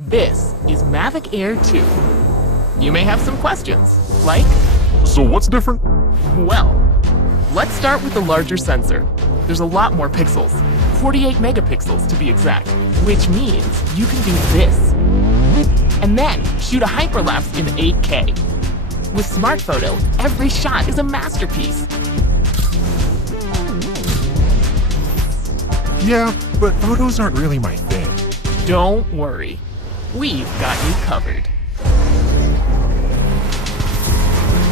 This is Mavic Air 2. You may have some questions, like, So what's different? well, let's start with the larger sensor. There's a lot more pixels, 48 megapixels to be exact, which means you can do this. And then shoot a hyperlapse in 8K. With Smart Photo, every shot is a masterpiece. Yeah, but photos aren't really my thing. Don't worry, we've got you covered.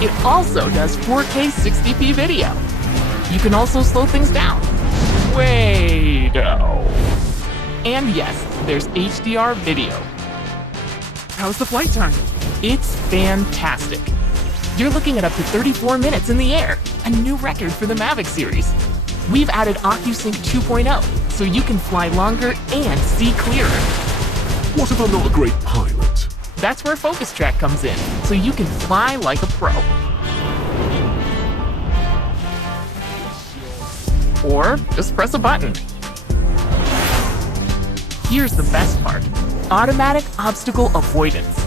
It also does 4K 60p video. You can also slow things down. Way-do. And yes, there's HDR video. How's the flight time? It's fantastic. You're looking at up to 34 minutes in the air, a new record for the Mavic series. We've added OcuSync 2.0, so you can fly longer and see clearer. What if I'm not a great pilot? That's where Focus Track comes in, so you can fly like a pro. Or just press a button. Here's the best part: automatic obstacle avoidance.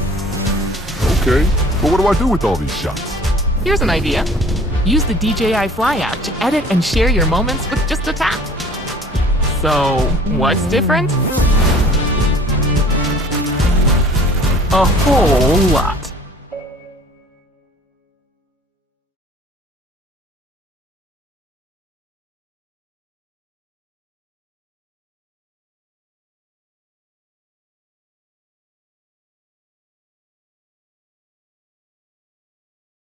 Okay, but what do I do with all these shots? Here's an idea. Use the DJI Fly app to edit and share your moments with just a tap. So, what's different? A whole lot.